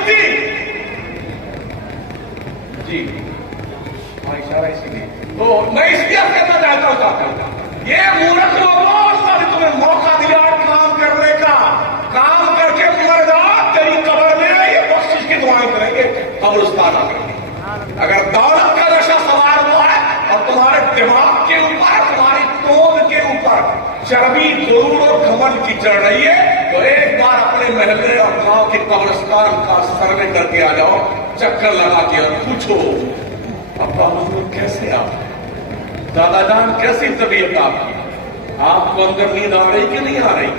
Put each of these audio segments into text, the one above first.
سنتی؟ جی اشارہ اسی لیے تو میں اس لیے کہنا چاہتا ہوں یہ مورخ لوگوں نے تمہیں موقع دیا کام کرنے کا، کام کر کے مر جاؤ، تیری قبر میں یہ بخشش کی دعائیں کریں گے قبرستان آ کر۔ اگر دولت کا نشہ سوار ہوا ہے اور تمہارے دماغ کے اوپر، تمہاری توند کے اوپر چربی، غرور اور گھمنڈ کی چڑھ رہی ہے، تو ایک بار اپنے محلے اور گاؤں کے قبرستان کا سروے کر کے آ جاؤ، چکر لگا کے اور پوچھو ابا حضور کیسے آپ، دادا جان کیسی طبیعت آپ کی، آپ کو اندر نیند آ رہی کہ نہیں آ رہی،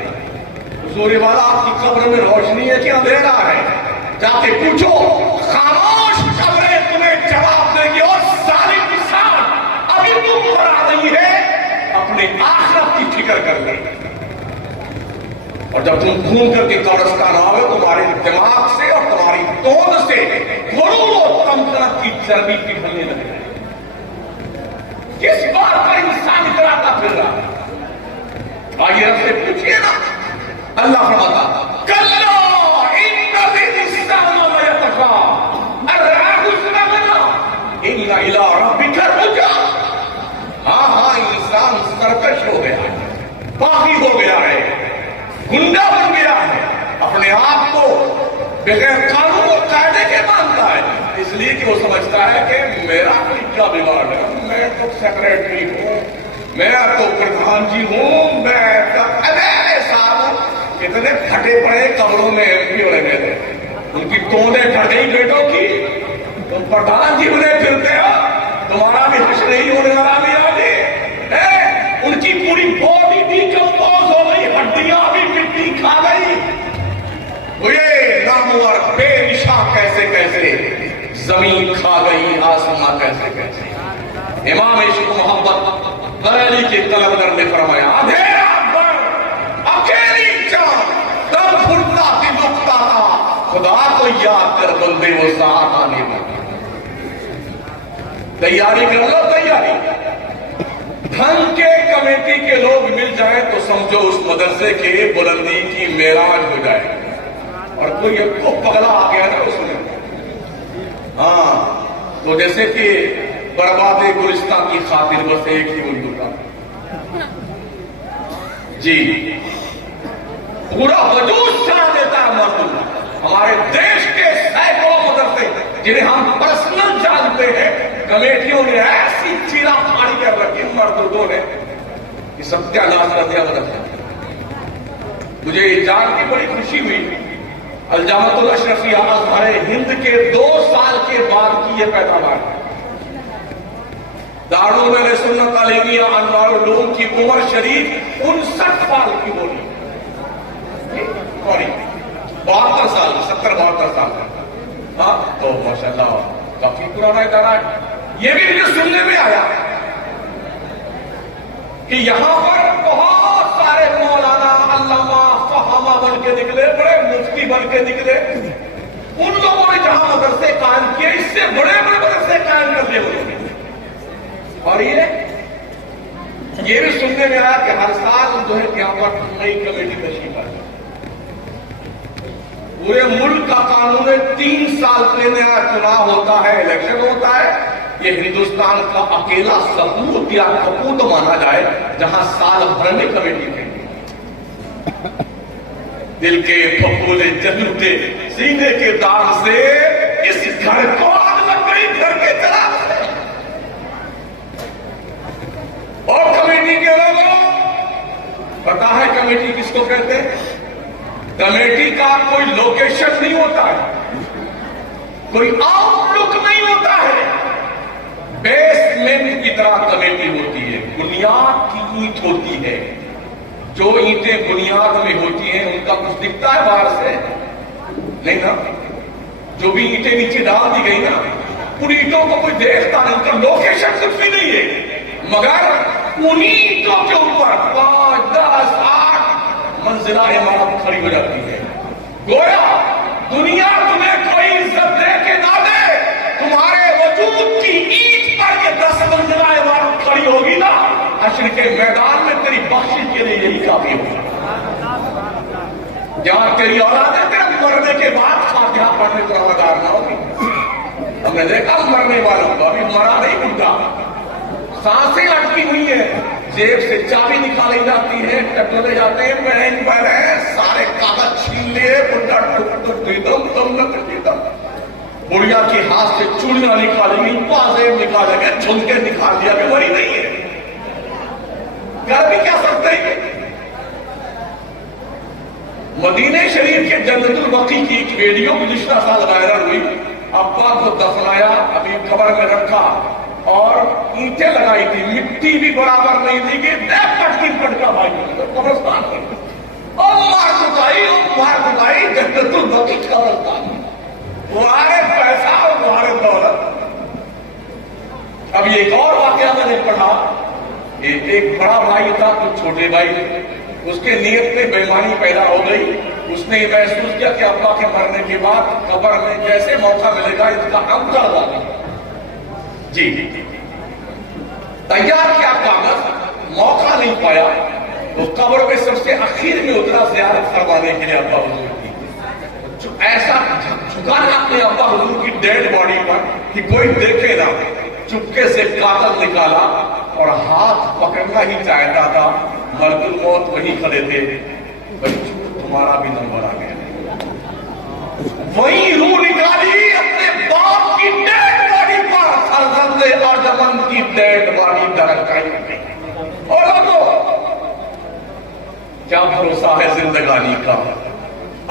حضور والا آپ کی قبر میں روشنی ہے کہ اندھیرا ہے، جا کے پوچھو۔ خاموش قبریں تمہیں جواب دے گی، اور ظالم انسان ابھی تم مرا رہی ہے، اپنے آخرت کی فکر کر لے، اور جب تم گھوم کر کے قبرستان آؤ تمہارے دماغ سے اور تمہاری توند سے غرور و تمکنت کی چربی پگھلنے لگے۔ کس بات پر انسان اتراتا پھر رہا؟ آئیے رب سے پوچھئے نا، اللہ فرماتا کلا ان الانسان لیطغی ان رآہ استغنی ان الی ربک الرجعی۔ ہاں انسان سرکش ہو گیا ہے، باغی ہو گیا ہے، گنڈا بن گیا ہے، اپنے آپ کو بغیر قانون و قاعدے کے مانتا ہے، اس لیے کہ وہ سمجھتا ہے کہ میرا کوئی کیا بگاڑ ہے، میں تو سیکریٹری ہوں، میں تو پردھان جی ہوں، میں صاحب اتنے پھٹے پڑے قبروں میں ایم پی رہنے تھے، ان کی توندیں پھٹ گئی بیٹوں کی، تم پردھان جی بنے پھرتے ہو، تمہارا بھی حشر نہیں ہونے والا بھی آگے ہے، ان کی پوری باڈی ڈیکمپوز ہو گئی، ہڈیاں بھی مٹی کھا گئی، یہ نامور بے نشاں کیسے کیسے زمین کھا گئی، آسمان کیسے کیسے۔ امام عشق و محبت بریلی کے قلندر نے فرمایا اندھیرا پر اکیلی جان تب پھرتا بھی لکتا تھا، خدا کو یاد کر بندے وہ ساتھ آنے لگا۔ تیاری کر لو، تیاری۔ دھن کے کمیٹی کے لوگ مل جائیں تو سمجھو اس مدرسے کے بلندی کی معراج ہو جائے، اور کوئی ایک کو پگلا آ گیا نا اس میں، ہاں تو جیسے کہ برباد گلستان کی خاطر بس ایک ہی اردو کا جی پورا وجود چلا دیتا ہے مردوں۔ ہمارے دیش کے سینکڑوں مدرسے جنہیں ہم پرسنل جانتے ہیں، کمیٹیوں نے ایسی چیرا پھاڑی کر رکھی مردوں نے کہ ستیہ ناش کر دیا مدرسہ۔ مجھے جان کی بڑی خوشی ہوئی، الجامعۃ الاشرفیہ ازہر ہند کے 2 سال کے بعد کی یہ پیداوار ہے۔ دارالعلوم سنت علیمیہ انوار العلوم کی عمر شریف 59 سال کی بولی، سوری 72 سال، 70-72 سال کا، ہاں تو ماشاءاللہ کافی پرانا ادارہ ہے۔ یہ بھی مجھے سننے میں آیا کہ یہاں پر بہت سارے مولانا، علامہ، فہامہ بن کے نکلے، بڑے مفتی بن کے نکلے، ان لوگوں نے جہاں مدرسے قائم کیے اس سے بڑے بڑے مدرسے قائم کر لیے انہوں نے۔ اور یہ بھی سننے میں آیا کہ ہر سال جو ہے یہاں پر نئی کمیٹی تشکیل ہے۔ پورے ملک کا قانون ہے 3 سال پہ نیا چناؤ ہوتا ہے، الیکشن ہوتا ہے، یہ ہندوستان کا اکیلا ثبوت یا کپوت مانا جائے جہاں سال بھر میں کمیٹی ہے۔ دل کے پھپھولے جلوٹے سینے کے داغ سے اس گھر کو آگ لگ گئی، گھر کے چراغ سے۔ اور کمیٹی کے لوگوں پتا ہے کمیٹی کس کو کہتے ہیں؟ کمیٹی کا کوئی لوکیشن نہیں ہوتا ہے، کوئی آؤٹ لک نہیں ہوتا ہے، بیسمنٹ کی طرح کمیٹی ہوتی ہے، بنیاد کی اینٹ ہوتی ہے، جو اینٹیں بنیاد میں ہوتی ہیں ان کا کچھ دکھتا ہے باہر سے نہیں نا، جو بھی اینٹیں نیچے ڈال دی گئی نا ان اینٹوں کو کوئی دیکھتا نہیں، ان کا لوکیشن کچھ بھی نہیں ہے، مگر انہی اینٹوں کے اوپر 5، 10، 8 منزلہ عمارت کھڑی ہو جاتی ہے۔ گویا دنیا تمہیں کوئی عزت دے کے نہ دے، تمہارے وجود کی اینٹ پر یہ 10 منزلہ عمارت کھڑی ہوگی نا، حشر کے میدان میں تیری بخشش کے لیے یہی کافی ہوگا۔ جہاں تیری اولاد ہے تیرے مرنے کے بعد فاتحہ پڑھنے کو نے دیکھا مرنے والوں کو، ابھی مرا نہیں بڈھا، سانسیں اٹکی ہوئی ہیں، جیب سے چابی نکالی جاتی ہے، ٹٹولے جاتے ہیں، بہن بہن سارے کاغذ چھین لیے، بڈھا ٹک ٹک دیدم تم نہ دیدم، بڑھیا کے ہاتھ سے چوڑیاں نکالی گئی، پازیب نکالے گئے، جھمکے نکال دیا کہ مری نہیں ہے، کر بھی کیا سکتے ہیں۔ مدینہ شریف کے جنت البقیع کی ایک ویڈیو گزشتہ سال وائرل ہوئی، ابا کو دفنایا، ابھی قبر میں رکھا اور اینٹیں لگائی تھی، مٹی بھی برابر نہیں تھی کہ پٹکی پٹکا بھائی قبرستان میں، اور مار کٹائی جنت البقیع قبرستان، تمہارے پیسہ اور تمہارے دولت۔ اب ایک اور واقعہ میں نے پڑھا، ایک بڑا بھائی تھا تو چھوٹے بھائی، اس کے نیت میں بےمانی پیدا ہو گئی، اس نے یہ محسوس کیا کہ ابا کے مرنے کے بعد قبر میں جیسے موقع ملے گا اس کا امتر ڈالا، جی تیار کیا کاغذ، موقع نہیں پایا تو قبر میں سب سے اخیر میں اترا زیارت کروانے کے لیے ابا حضور کی، ایسا جھکانا اپنے ابا حضور کی ڈیڈ باڈی پر کہ کوئی دیکھے نہ، چپکے سے کاغذ نکالا اور ہاتھ پکڑنا ہی چاہتا تھا، ملک الموت وہی کھڑے تھے، تمہارا بھی نمبر آ گیا، وہی روح نکالی اپنے باپ کی ڈیڈ باڈی پر، فرزند ارجمند کی ڈیڈ باڈی درکائی گئی۔ اور لوگوں کیا بھروسہ ہے زندگانی کا،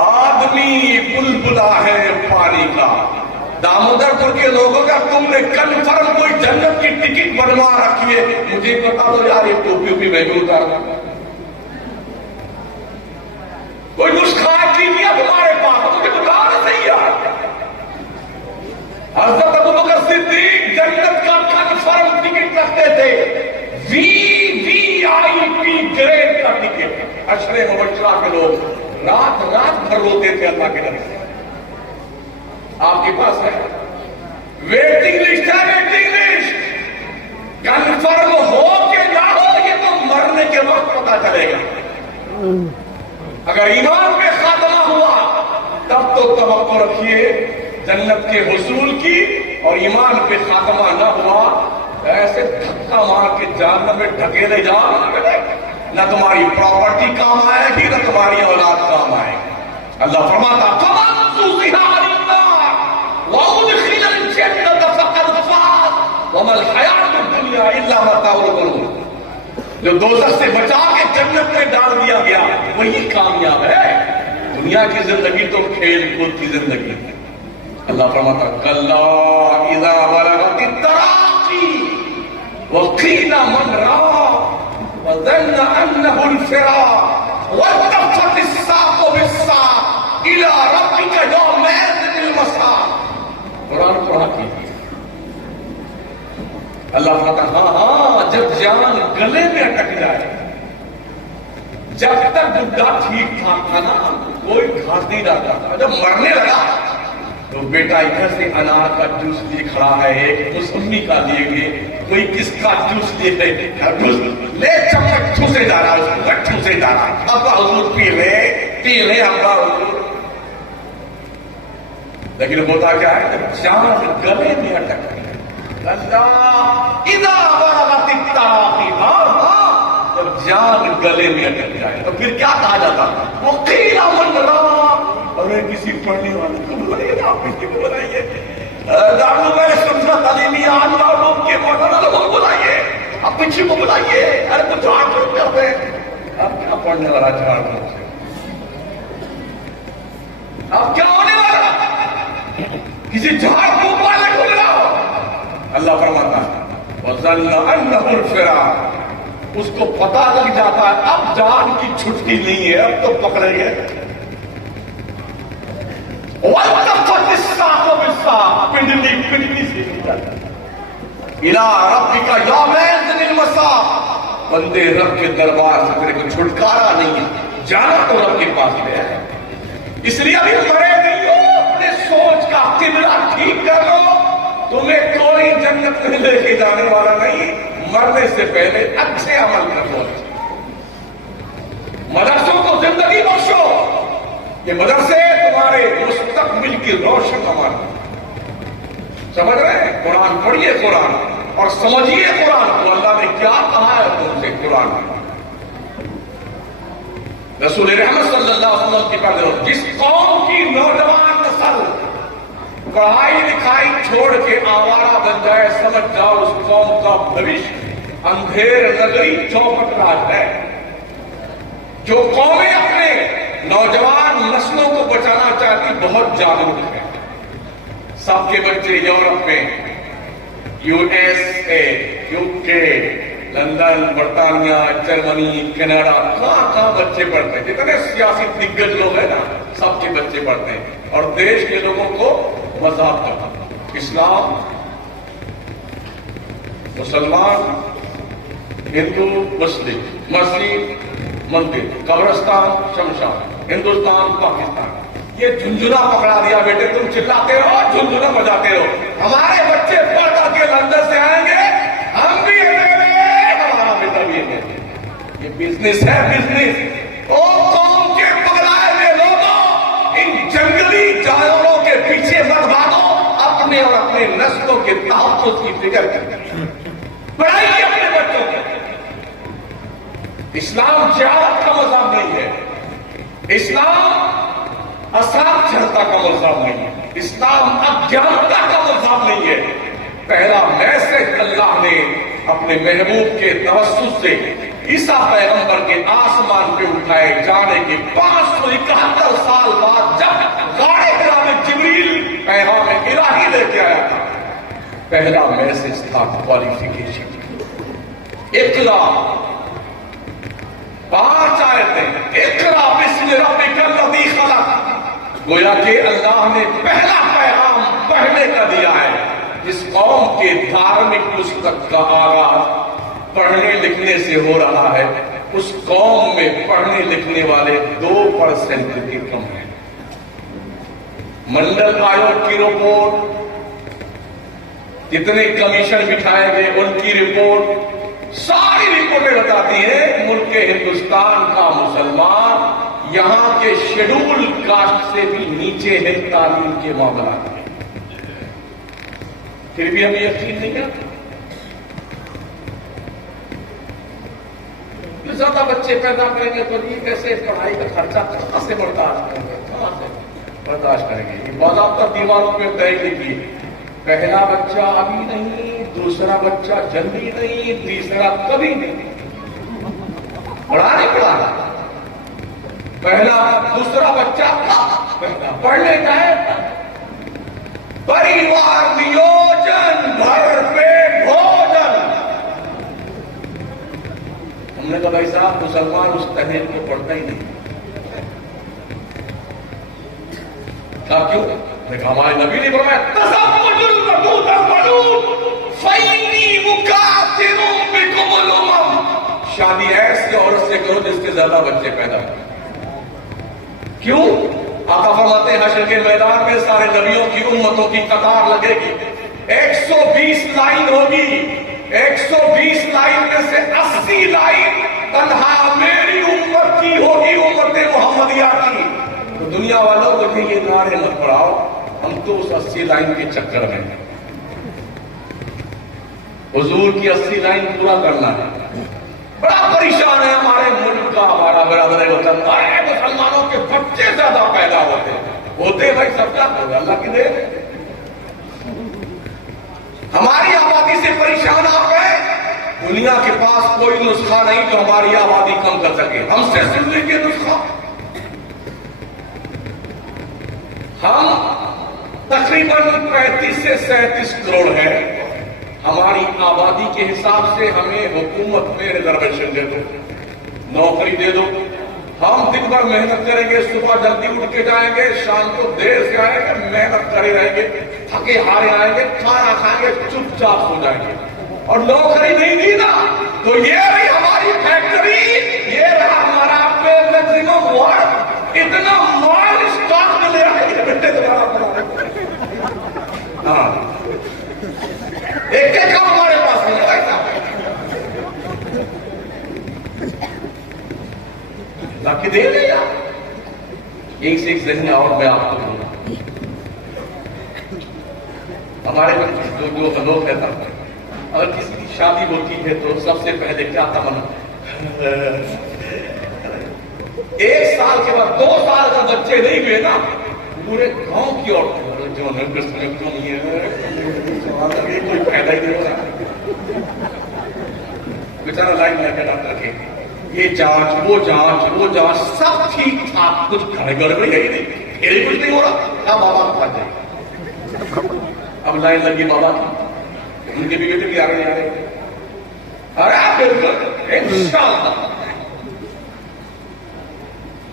آدمی بلبلا ہے پانی کا۔ دامودر پور کے لوگوں کا تم نے کنفرم کوئی جنت کی ٹکٹ بنوا رکھی ہے، مجھے بتا دو یار یہ ٹوپی میں بھی اتارنا، کوئی نسخہ کیمیا تمہارے پاس، مجھے بتا نہ صحیح یار۔ حضرت ابوبکر صدیق جنت کا کنفرم ٹکٹ رکھتے تھے، VIP گریڈ کا ٹکٹ، عشرے مبشرہ کے لوگ رات بھر روتے تھے اللہ کے نبی سے۔ آپ کے پاس ہے ویٹنگ لسٹ، ہے ویٹنگ لسٹ، کنفرم ہو کہ نہ ہو یہ تو مرنے کے وقت پتا چلے گا۔ اگر ایمان پہ خاتمہ ہوا تب تو توقع رکھیے جنت کے حصول کی، اور ایمان پہ خاتمہ نہ ہوا ایسے دھکا مار کے جہنم میں ڈھکیلے جاؤ، نہ تمہاری پراپرٹی کام آئے گی نہ تمہاری اولاد کام آئے گی۔ اللہ فرماتا وَأُدْخِلَ الْجَنَّةَ فَقَدْ فَازَ وَمَا الْحَيَاةُ الدُّنْيَا إِلَّا مَتَاعُ الْغُرُورِ، جو دوزخ سے بچا کے جنت میں ڈال دیا گیا وہی کامیاب ہے، دنیا کی زندگی تو کھیل کود کی زندگی ہے۔ اللہ فرماتا کَلَّا إِذَا بَلَغَتِ التَّرَاقِي وَقِيلَ مَنْ رَاقٍ وَظَنَّ أَنَّهُ الْفِرَاقُ وَالْتَفَّتِ السَّاقُ بِالسَّاقِ إِلَى رَبِّكَ يَوْمَئِذٍ الْمَسَاقُ۔ قرآن پڑھا کیجیے، اللہ فرماتا ہاں جب جان گلے میں اٹک جائے، جب تک بڈھا ٹھیک ٹھاک تھا نا کوئی گھاس نہیں ڈالتا تھا، جب مرنے لگا تو بیٹا ادھر سے انار کا جوس لیے کھڑا ہے، ایک موسمی کا لیے گئے، کوئی کس کا جوس لیے لے چمچ ٹھوسے جا رہا، ٹھوسے جا رہا، ابا حضور پی لے ابا حضور۔ لیکن ہوتا کیا ہے جب جان گلے میں اٹک گئی، اذا بلغت التراقی، جب جان گلے میں اٹک جائے تو پھر کیا کہا جاتا؟ وقیل من راق، اور کسی پڑھنے والے کو بلائیے، آپ کسی کو بلائیے، دارو میں سمجھا تعلیمی آنوار لوگ کے مولانا لوگوں کو بلائیے، آپ پیچھے کو بلائیے، ارے کچھ جھاڑ پھوک کرتے ہیں، اب کیا پڑھنے والا جھاڑ پھوک سے، اب کیا ہونے والا؟ کسی جھاڑ پھوک والے کو بلاؤ۔ اللہ فرماتا ہے وَظَنَّ أَنَّهُ الْفِرَاقُ، اس کو پتا لگ جاتا ہے اب جان کی چھٹکی نہیں ہے، اب تو پکڑے گئے۔ وَالْتَفَّتِ السَّاقُ بِالسَّاقِ، پنڈلی سے إِلَىٰ رَبِّكَ يَوْمَئِذٍ الْمَسَاقُ، بندے رب کے دربار سے تیرے کو چھٹکارا نہیں ہے، جانا تو رب کے پاس ہے، اس لیے ابھی مرے نہیں ہو، اپنے سوچ کا قبلہ ٹھیک کر لو، تمہیں کوئی جنت میں لے کے جانے والا نہیں، مرنے سے پہلے اچھے عمل کرو۔ مدرسوں کو زندگی بخشو، یہ مدرسے تمہارے مستقبل کی روشن عمل، سمجھ رہے ہیں؟ قرآن پڑھیے قرآن اور سمجھیے قرآن کو اللہ نے کیا کہا ہے تم سے قرآن میں. رسول رحمت صلی اللہ علیہ وسلم کی پڑھ جس قوم کی نوجوان نسل پڑھائی لکھائی چھوڑ کے آوارہ بن جائے سمجھ جاؤ اس قوم کا بھوشیہ اندھیر نگری چوپٹ راج ہے. جو قومیں اپنے نوجوان نسلوں کو بچانا چاہتی بہت جاگروک ہے. سب کے بچے یورپ میں یو ایس اے یو کے لندن برطانیہ جرمنی کینیڈا کہاں بچے پڑھتے ہیں. جتنے سیاسی دگج لوگ ہیں نا سب کے بچے پڑھتے ہیں اور دیش کے لوگوں کو مذہب کا اسلام مسلمان ہندو مسلم مسجد مندر قبرستان شمشان ہندوستان پاکستان یہ جھنجھنا پکڑا دیا. بیٹے تم چلاتے ہو جھنجھنا بجاتے ہو. ہمارے بچے پڑھ کر کے لندن سے آئیں گے ہم بھی ہمارا بیٹا بھی ہے. یہ بزنس ہے بزنس. او قوم کے پگلائے ہوئے لوگوں ان جنگلی جانوروں کے پیچھے مت بھاگو. اپنے اور اپنے نسلوں کے تحفظ کی فکر کریں. پڑھائیے اپنے بچوں کو. اسلام جہاد کا مذہب نہیں ہے. اسلام اثرات جھڑتا کا مذہب نہیں ہے. اسلام اجانتا کا مذہب نہیں ہے. پہلا میسج اللہ نے اپنے محبوب کے توسط سے عیسیٰ پیغمبر کے آسمان پہ اٹھائے جانے کے 571 سال بعد جب غار حرا میں جبریل پیغام الہی لے کے آیا تھا پہلا میسج تھا کوالیفیکیشن. اقرا 5 آیتیں اقرا بسم ربک الذی خلق. گویا کہ اللہ نے پہلا پیغام پڑھنے کا دیا ہے. جس قوم کے دھارمک پستک کا آغاز پڑھنے لکھنے سے ہو رہا ہے اس قوم میں پڑھنے لکھنے والے 2% کے کم ہیں. منڈل آیوگ کی رپورٹ جتنے کمیشن بٹھائے گئے ان کی رپورٹ ساری رپورٹیں بتاتی ہیں ملک ہندوستان کا مسلمان یہاں کے شیڈول کاسٹ سے بھی نیچے ہے تعلیم کے معاملات میں. پھر بھی ہمیں یقین نہیں ہے. زیادہ بچے پیدا کریں گے تو یہ کیسے پڑھائی کا خرچہ کہاں سے برداشت کریں گے. کہاں سے برداشت کریں گے. یہ باضابطہ دیواروں پہ طے کی پہلا بچہ ابھی نہیں دوسرا بچہ جلدی نہیں تیسرا کبھی نہیں. پڑھا نہیں پڑھا پہلا دوسرا بچہ پہلا پڑھنے جائے پریوار نیوجن گھر پہ بھوجن. ہم نے کہا بھائی صاحب مسلمان اس تحریر کو پڑھتا ہی نہیں. کہا کیوں؟ ہمارے نبی نے فرمایا تزوج الودود الولود فإنی مکاثر بکم الامم. شادی ایسی عورت سے کرو جس کے زیادہ بچے پیدا ہوں. کیوں؟ آقا فرماتے ہیں حشر کے میدان میں سارے نبیوں کی امتوں کی قطار لگے گی. 120 لائن ہوگی. 120 لائن میں سے 80 لائن تنہا میری امت کی ہوگی امت محمدیہ کی. تو دنیا والوں کو بھی یہ نعرے مت پڑھاؤ ہم تو اس 80 لائن کے چکر میں ہیں. حضور کی 80 لائن پورا کرنا ہے. بڑا پریشان ہے ہمارے ملک کا ہمارا برادر وطن کا. مسلمانوں کے بچے زیادہ پیدا ہوتے بھائی سب کیا ہوگا اللہ کی دیر. ہماری آبادی سے پریشان آپ گئے. دنیا کے پاس کوئی نسخہ نہیں جو ہماری آبادی کم کر سکے. ہم سے سن لیجیے نسخہ. ہم تقریباً 35 سے 37 کروڑ ہیں. ہماری آبادی کے حساب سے ہمیں حکومت میں ریزرویشن دے دو نوکری دے دو. ہم دن بھر محنت کریں گے صبح جلدی اٹھ کے جائیں گے شام کو دیر سے آئیں گے محنت کرے رہیں گے تھکے ہارے آئیں گے کھانا کھائیں گے چپ چاپ ہو جائیں گے. اور نوکری نہیں دی نا تو یہ رہی ہماری فیکٹری یہ رہا ہمارا میکسیمم ورک. اتنا مال اسٹاک میں لے آئے بیٹے ہاں ایک کام ہمارے پاس نہیں ہے. اللہ کی دیر ہے یار. ایک سے ایک ذہن اور میں آپ کو ہمارے جو لوگ ہیں نا، اگر کسی کی شادی ہوتی ہے تو سب سے پہلے کیا تمنا، 1 سال کے بعد 2 سال کا بچے نہیں ہوئے نا، پورے گاؤں کی عورتیں جو نہیں ہے کوئی فائدہ ہی نہیں ہو رہا، بیچارہ لائن لے کے ڈاکٹر کے یہ جانچ وہ جانچ سب ٹھیک ٹھاک، کچھ گڑبڑ یہی نہیں، پھر کچھ نہیں ہو رہا، اب بابا کو پھنس جائے، اب لائن لگی بابا کی، ان کے بھی بیٹے بھی آ رہے ارے بالکل انشاءاللہ۔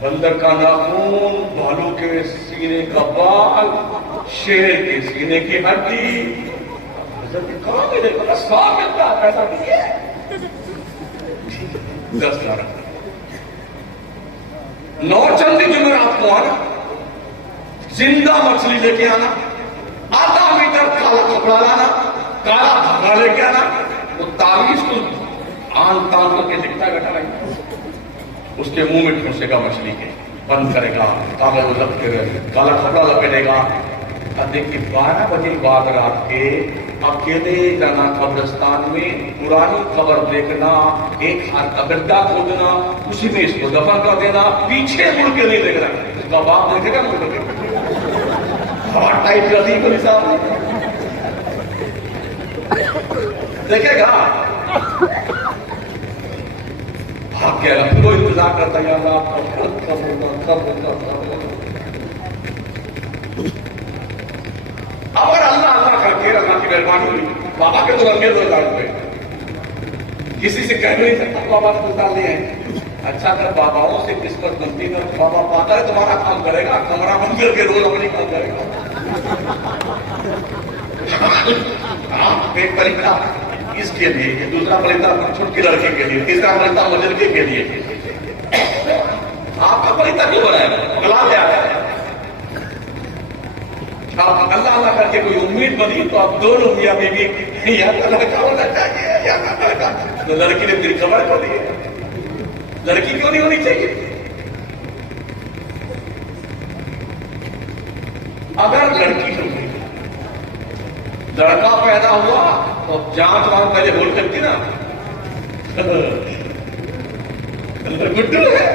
بندر کا ناخون، بالوں کے سینے کا بال، شیر کے سینے کی ہڈی، کہاں ملے گا؟ 100 ملتا ہے، پیسہ نہیں ہے، 10 لاکھ 9 چندی جمعرات کو آنا، زندہ مچھلی لے کے آنا، آدھا میٹر کالا کپڑا لانا، کالا دھاگا لے کے آنا، وہ تعویذ کو آن تان کر کے لکھتا بیٹھا رہے، اس کے منہ میں ٹھوسے گا مچھلی کے، بند کرے گا، کاغذ لپ کے کالا کپڑا لپیٹے گا، اور دیکھیے 12 بجے بعد رات کے اکیلے جانا قبرستان میں، پرانی قبر دیکھنا، ایک ہاتھ کا گڈھا کھودنا، اسی میں اس کو دفن کر دینا، پیچھے مڑ کے نہیں دیکھنا، اس کا باپ دیکھے گا مڑ کے، ہوا ٹائٹ کر دی کوئی صاحب دیکھے گا، بھاگ کے اللہ کو انتظار کرتا ہے، اللہ کب اگر اللہ کر کے اللہ کی مہربانی ہوئی، بابا کے تو رنگے 2000 روپئے کسی سے کہہ نہیں سکتا بابا نے اتار لیے ہیں، اچھا اگر باباؤں سے قسمت بنتی نا، بابا پاتا ہے تمہارا کام کرے گا، کمرہ بند کر کے روز اپنی کام کرے گا، ایک پرندہ اس کے لیے، دوسرا پرندہ چھٹکی لڑکے کے لیے، تیسرا پرندہ مجرکے کے لیے، آپ کا پرندہ کیوں بنا ہے؟ گلا کیا ہے؟ آپ اللہ کر کے کوئی امید بنی تو آپ دونوں میاں بیوی یا تو لڑکا ہونا چاہیے یا لڑکا، تو لڑکی نے پھر خبر کر دی، لڑکی کیوں نہیں ہونی چاہیے؟ اگر لڑکی ہوئی، لڑکا پیدا ہوا تو جانچ وہاں پہلے بول سکتی نا گڈو ہے،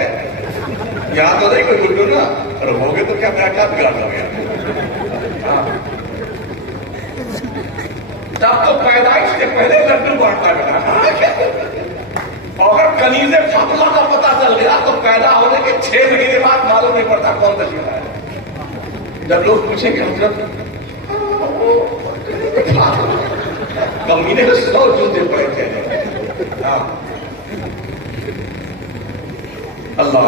یہاں تو نہیں کوئی گڈو نا، اور ہوگے تو کیا میرا کیا بگاڑ ہو گیا، تب تو پیدائش سے پہلے لڈو بانٹا گیا، اگر کنیز فاطمہ کا پتا چل گیا تو پیدا ہونے کے 6 مہینے بعد معلوم نہیں پڑتا کون تشریف ہے، جب لوگ پوچھیں گے حضرت کمینے 100 جوتے پڑے تھے، اللہ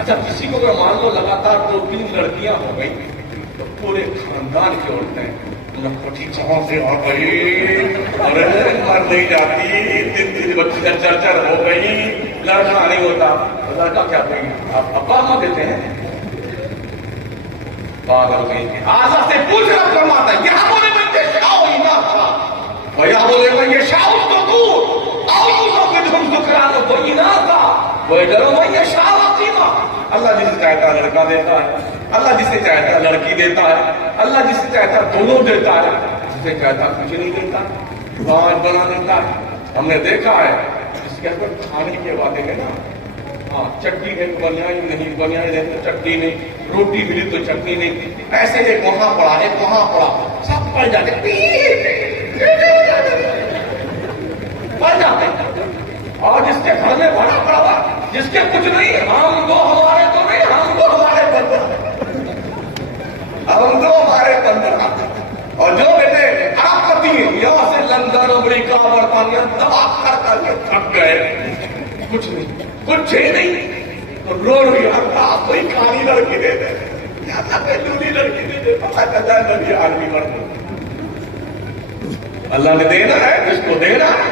اچھا کسی کو اگر مان لو لگاتار 2-3 لڑکیاں ہو گئی تو پورے خاندان کی عورتیں لکھوٹی چاہوں سے آ گئی، ارے مر نہیں جاتی، 3 بچی چرچر ہو گئی، لڑکا نہیں ہوتا، لڑکا کیا کہیں آپ ابا اماں دیتے ہیں، پاگل نہیں ہے، آزا سے پوچھ رہا فرماتا ہے، یہاں بولے میں یشاؤ اناسا ویہاں بولے میں یشاؤ الذکور او یزوجہم ذکرانا و اناسا ویجعل من یشاء عقیما، اللہ جسے چاہتا ہے لڑکا دیتا ہے، اللہ جسے چاہتا ہے لڑکی دیتا ہے، اللہ جسے چاہتا ہے دونوں دیتا ہے، جسے چاہتا ہے کچھ نہیں دیتا، 5 بنا دیتا ہے۔ ہم نے دیکھا ہے اس کے اندر کھانے کے وعدے ہیں نا، ہاں چٹنی ہے تو بنیائی نہیں، بنیائی ہے تو چٹنی نہیں، روٹی ملی تو چٹنی نہیں، ایسے ایک وہاں پڑا ایک وہاں پڑا، سب پڑ جاتے پڑ جاتے، اور جس کے گھر میں بڑا پڑا ہوا، جس کے کچھ نہیں، ہم دو ہمارے تو نہیں، ہم دو ہمارے بندر، ہم دو ہمارے بندر، اور جو بیٹے ارب پتی یہاں سے لندن امریکہ برطانیہ دبا کر کے تھک گئے، کچھ نہیں، کچھ ہی نہیں، تو رو رہی اللہ کوئی کھانی لڑکی دے دے، یا کوئی لولی لڑکی دے دے، پتہ چلتا ہے نبی آدمی مر گئے، اللہ نے دینا ہے جس کو دینا ہے۔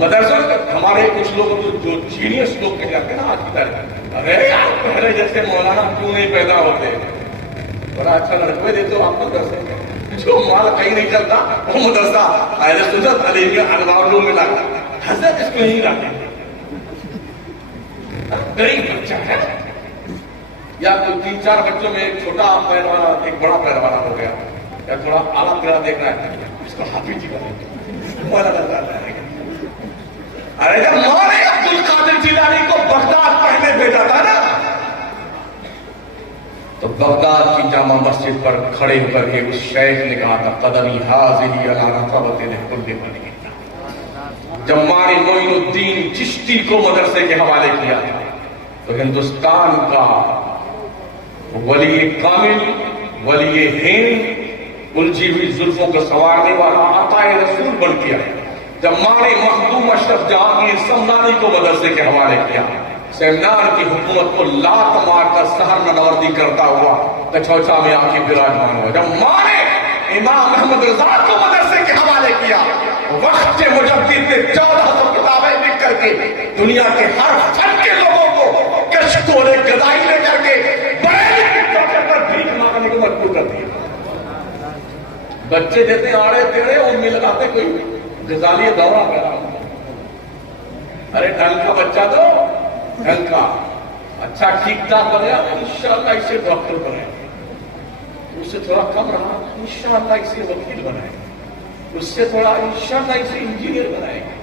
مدرسہ ہمارے کچھ لوگ جو جینیس لوگ کہہ جاتے ہیں نا آج کی تاریخ، ارے یار پہلے جیسے مولانا کیوں نہیں پیدا ہوتے، بڑا اچھا لڑکے دیتے ہو آپ مدرسے، جو مال کہیں نہیں چلتا وہ مدرسہ اہل سنت علیہ انوار علوم میں لاتا، حضرت اس کو نہیں لاتے، غریب بچہ ہے یا کوئی 3-4 بچوں میں ایک چھوٹا پیر والا ایک بڑا پیر والا ہو گیا یا تھوڑا اعلیٰ پیرا دیکھ رہا ہے اس کو حافظ جی کا ارے جب مولانا عبد القادر جیلانی کو بغداد پڑھنے بھیجا تھا نا تو بغداد کی جامع مسجد پر کھڑے ہو کر کے اس شیخ نے کہا تھا قدمی حاضری علی رقبت کل ولی۔ جب مانی معین الدین چشتی کو مدرسے کے حوالے کیا تو ہندوستان کا ولی کامل ولی ہند الجھی ہوئی زلفوں کو سنوارنے والا عطائے رسول بن گیا۔ جب مانی مخدوم اشرف جہانگیر سمنانی کو مدرسے کے حوالے کیا، سیمنار کی حکومت کو لات مار کر سحر نوردی کرتا ہوا کچھوچا میں آ کے براجمان ہوا۔ جب ماں نے امام محمد رضا کو مدرسے کے حوالے کیا، وقت کے مجدد نے 1400 کتابیں لکھ کر کے دنیا کے ہر فن کے لوگوں کو کشتولے گدائی لے کر کے بڑے پر بھیک مانگنے کو مجبور کر دیا۔ بچے دیتے آڑے تیرے ان میں لگاتے کوئی غزالی دورہ کرا، ارے ڈھنگ کا بچہ دو، ڈھنگ کا اچھا ٹھیک ٹھاک بنے انشاءاللہ اسے ڈاکٹر بنائے، اس سے تھوڑا کم رہا انشاءاللہ اسے وکیل بنائے، اس سے تھوڑا انشاءاللہ اسے انجینئر بنائے گے،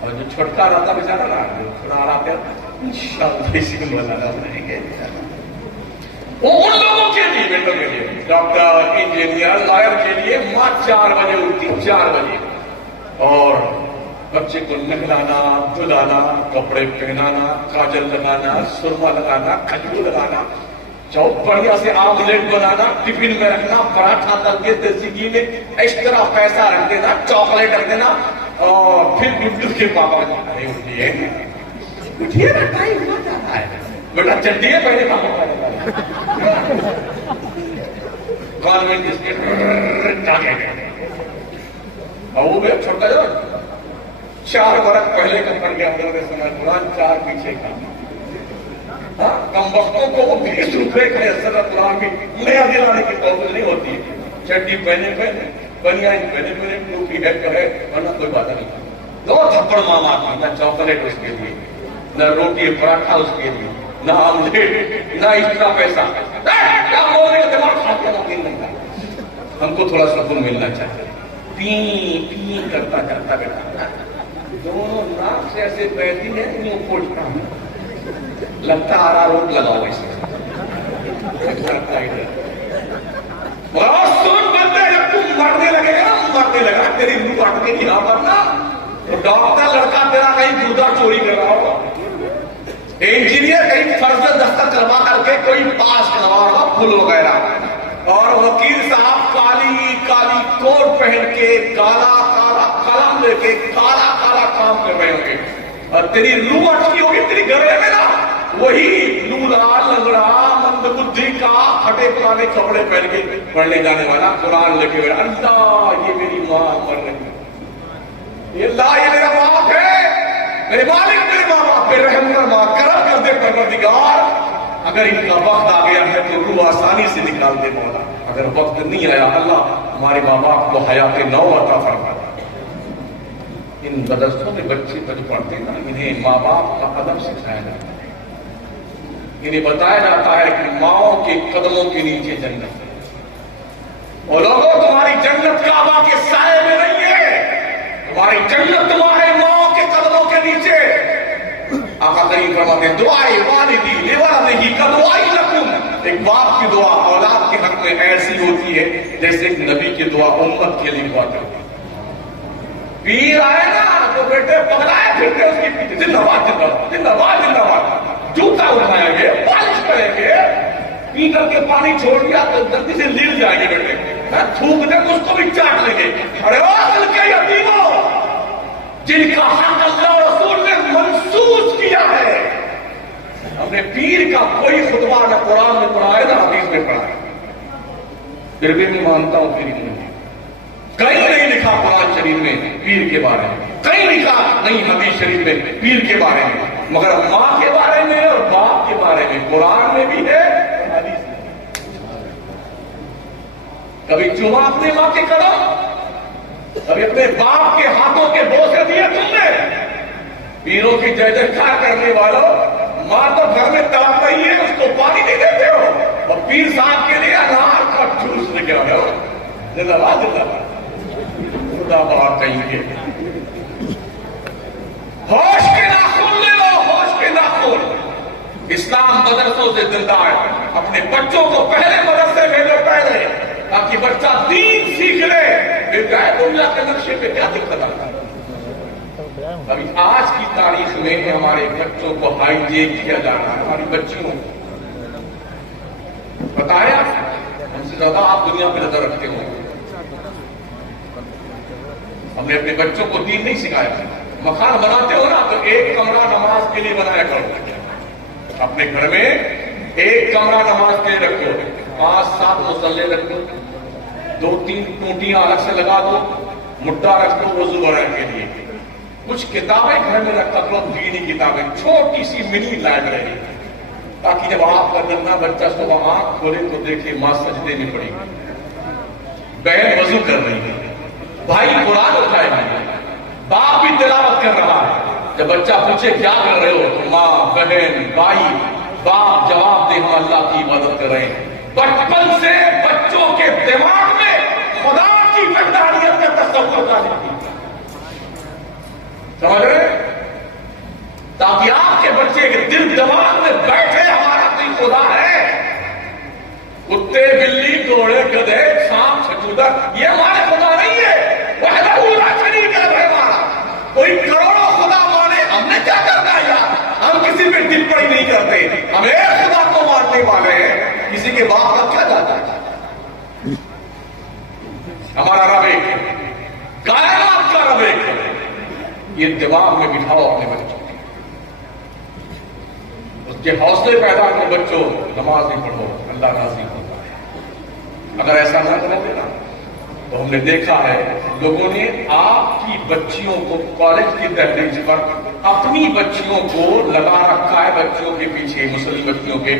اور جو چھوٹکا رہتا بیچارہ نا جو تھوڑا آراتے انشاءاللہ اسے مولانا بنائیں گے۔ وہ ان لوگوں کے لیے بیٹوں کے لیے ڈاکٹر انجینئر لائر کے لیے ماں 4 بجے اٹھتی 4 بجے اور بچے کو نہلانا دھلانا کپڑے پہنانا کاجل لگانا سرما لگانا کھجور لگانا بڑھیا سے آملیٹ بنانا ٹفن میں رکھنا پراٹھا تل کے دیسی گھی میں ایکسٹرا پیسہ رکھ دینا چاکلیٹ رکھ دینا اور پھر گڈو کے پاپا اٹھیے اٹھیے نا ٹائم ہو جاتا ہے بیٹا چڈی ہے پہلے پاپا کانوینٹ اسکیٹ اور وہ بھی چھوٹا جو 4 برس پہلے کا پڑھ گیا حضرت سمجھ قرآن 4 پیچھے کا کم وقتوں کو وہ 20 روپے کا حصہ قرآن کی نیا دلانے کی توقع نہیں ہوتی ہے۔ چڈی پہنے پہنے بنیان پہنے پہنے ٹوپی ہے کرے ورنہ کوئی بات نہیں، 2 تھپڑ ماما نہ چاکلیٹ اس کے لیے نہ روٹی پراٹھا اس کے لیے نہ آملیٹ نہ ایکسٹرا پیسہ، کیا بولنے کا دماغ خراب کرنا ممکن نہیں تھا۔ ہم کو تھوڑا سکون ملنا چاہیے، پی پی کرتا کرتا بیٹا دونوں ناک سے ایسے بہتی ہے یوں پھوٹتا ہوں لگتا آرا روٹ لگاؤ اسے سن بندے جب تم مرنے لگے گا مرنے لگا تیری روح اٹھ کے یہاں پر نا تو ڈاکٹر لڑکا تیرا کہیں دودا چوری کر رہا ہوگا، انجینئر کہیں فرض دستخط کروا کر کے کوئی پاس کروا ہوگا پھول وغیرہ، اور وکیل صاحب کالی کالی کوٹ پہن کے کالا کالا قلم لے کے کالا کالا کام کر رہے ہوں گے، اور تیری روح اٹکی ہوگی تیری گرے میں نا وہی لولا لنگڑا مند بدھی کا پھٹے پرانے کپڑے پہن کے پڑھنے جانے والا قرآن لے کے اللہ یہ میری ماں مر رہی ہے، یہ اللہ یہ میرا باپ ہے، میرے مالک میرے ماں باپ پہ رحم کر ماں کرم کر دے پروردگار، اگر ان کا وقت آ گیا ہے تو روح آسانی سے نکال دے مولا، اگر وقت نہیں آیا اللہ ہمارے ماں باپ کو حیات نو عطا فرما۔ ان مدرسوں میں بچے جو پڑھتے نا انہیں ماں باپ کا ادب سکھایا جاتا ہے، انہیں بتایا جاتا ہے کہ ماؤں کے قدموں کے نیچے جنت ہے، اور لوگوں تمہاری جنت کعبہ کے سائے میں نہیں ہے، تمہاری جنت تمہارے ماؤں کے قدموں کے نیچے۔ آقا کریم فرماتے ہیں دعائے والدی لولدہ کدعائی لکم، ایک باپ کی دعا اولاد کے حق میں ایسی ہوتی ہے جیسے ایک نبی کی دعا امت کے لیے ہوا کرتی ہے۔ پیر آئے نا تو بیٹے پگلائے پھرتے اس کی پیچھے زندہ باد زندہ باد زندہ باد زندہ باد، جوتا اٹھائیں گے پالش کریں گے، پی کر کے پانی چھوڑ دیا تو جلدی سے لیل جائیں گے بیٹے، تھوک دیں اس کو بھی چاٹ لیں گے۔ ارے ہلکے یتیموں جن کا حق اللہ رسول نے منسوخ کیا ہے، ہم نے پیر کا کوئی خطبہ نہ قرآن میں پڑھا ہے نہ حدیث میں پڑھا ہے، پھر بھی میں مانتا ہوں پیر نہیں، کہیں نہیں لکھا قرآن شریف میں پیر کے بارے میں، کہیں لکھا نہیں حدیث شریف میں پیر کے بارے میں، مگر ماں کے بارے میں اور باپ کے بارے میں قرآن میں بھی ہے حدیث میں۔ کبھی چوما اپنے ماں کے قدم، کبھی اپنے باپ کے ہاتھوں کے بوسے دیے تم نے؟ پیروں کی جے جے کھا کرنے والوں ماں تو گھر میں تڑپتا ہی ہے، اس کو پانی نہیں دیتے ہو، اور پیر صاحب کے لیے انار کا جوس لے کے آ رہے ہو. زندہ باد زندہ باد، خدا بات کہیں گے. ہوش کے ناخن لے لو، ہوش کے ناخن. اسلام مدرسوں سے زندہ ہے. اپنے بچوں کو پہلے مدرسے بھیجو پہلے، تاکہ بچہ دین سیکھ لے. پھر کہے دنیا کے نقشے پہ کیا دقت آتا ہے؟ ابھی آج کی تاریخ میں ہمارے بچوں کو ہائی جیک کیا جا رہا ہے. ہماری بچیوں بتایا ہم سے زیادہ آپ دنیا پہ نظر رکھتے ہو. ہم نے اپنے بچوں کو دین نہیں سکھایا. مکان بناتے ہو نا تو ایک کمرہ نماز کے لیے بنایا کرو. اپنے گھر میں ایک کمرہ نماز کے لیے رکھو، 5-7 مصلے رکھو، 2-3 ٹوٹیاں الگ سے لگا دو، مڈا رکھ دو وضو وغیرہ کے لیے. کچھ کتابیں گھر میں رکھا کرو، دینی کتابیں، چھوٹی سی منی لائبریری، تاکہ جب آپ کا ننا بچہ صبح آنکھ کھولے تو دیکھے ماں سجدے میں پڑی، بہن وضو کر رہی ہے، بھائی قرآن اٹھائے ہوئے، باپ بھی تلاوت کر رہا ہے. جب بچہ پوچھے کیا کر رہے ہو تو ماں، بہن، بھائی، باپ جواب دے ہم اللہ کی عبادت کر رہے ہیں. بچپن سے بچوں کے دماغ میں خدا کی وحدانیت کا تصور کا دیتی، سمجھ رہے؟ تاکہ آپ کے بچے کے دل دماغ میں بیٹھے ہمارا کوئی خدا ہے. کتے، بلی، گھوڑے، گدھے، سانپ، چھچوندر یہ ہمارے خدا نہیں ہے. وحدہ لا شریک لہ ہے ہمارا. کوئی کروڑوں خدا مانے، ہم نے کیا کرنا ہے یار؟ ہم کسی پہ ٹپڑی نہیں کرتے، ہم ایک خدا کو ماننے والے ہیں. کسی کے باپ کا کیا جاتا ہے؟ ہمارا رب ایک ہے، کائنات کا رب ایک ہے. یہ دماغ میں بٹھاؤ اپنے بچوں کے، اس کے حوصلے پیدا کرو. بچوں نماز نہیں پڑھو، اللہ راضی ہوتا ہے. اگر ایسا نہ کرتے نا تو ہم نے دیکھا ہے لوگوں نے آپ کی بچیوں کو کالج کی تحریک پر اپنی بچیوں کو لگا رکھا ہے، بچیوں کے پیچھے، مسلم بچیوں کے،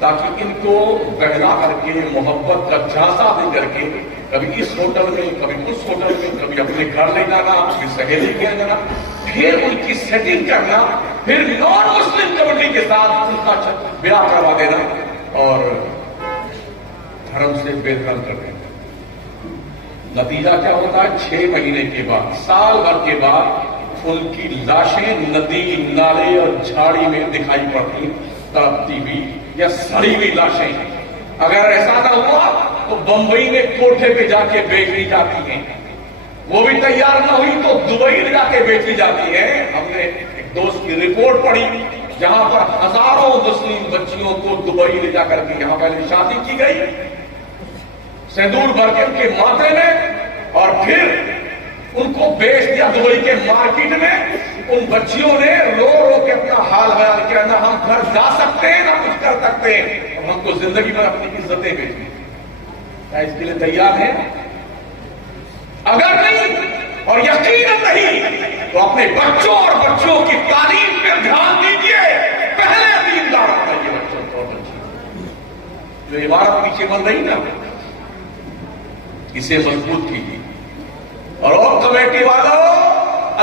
تاکہ ان کو بہلا کر کے، محبت کا جھانسا دے کر کے، کبھی اس ہوٹل میں، کبھی اس ہوٹل میں، کبھی اپنے گھر لے جانا، کبھی سہیلی کے جانا، پھر ان کی سیٹنگ کرنا، پھر نان مسلم کمیونٹی کے ساتھ ان کا بیاہ کروا دینا اور دھرم سے بے دھرم کر دینا. نتیجہ کیا ہوتا ہے؟ 6 مہینے کے بعد، سال بھر کے بعد ان کی لاشیں ندی، نالے اور جھاڑی میں دکھائی پڑتی، تڑپتی ہوئی یا سڑی ہوئی لاشیں. اگر ایسا نہ ہوا تو بمبئی میں کوٹھے پہ جا کے بیچ دی جاتی ہیں. وہ بھی تیار نہ ہوئی تو دبئی میں جا کے بیچی جاتی ہے. ہم نے ایک دوست کی رپورٹ پڑھی جہاں پر ہزاروں مسلم بچیوں کو دبئی لے جا کر کے یہاں پہلے شادی کی گئی، سندور بھر کے ان کے ماتھے میں، اور پھر ان کو بیچ دیا دبئی کے مارکیٹ میں. ان بچیوں نے رو رو کے اپنا حال بیان کیا، نہ ہم گھر جا سکتے ہیں، نہ کچھ کر سکتے ہیں، اور ہم کو زندگی میں اپنی عزتیں بیچنی. کیا اس کے لیے تیار ہیں؟ اگر نہیں اور یقیناً نہیں تو اپنے بچوں اور بچوں کی تعلیم پہ دھیان دیجیے. پہلے دیندار بنائیے بچوں کو اور بچوں. جو عمارت پیچھے بن رہی نا، اسے مضبوط کیجیے. اور کمیٹی والوں،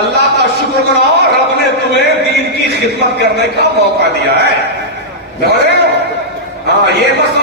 اللہ کا شکر مناؤ، رب نے تمہیں دین کی خدمت کرنے کا موقع دیا ہے. سمجھ رہے ہو؟ ہاں، یہ مت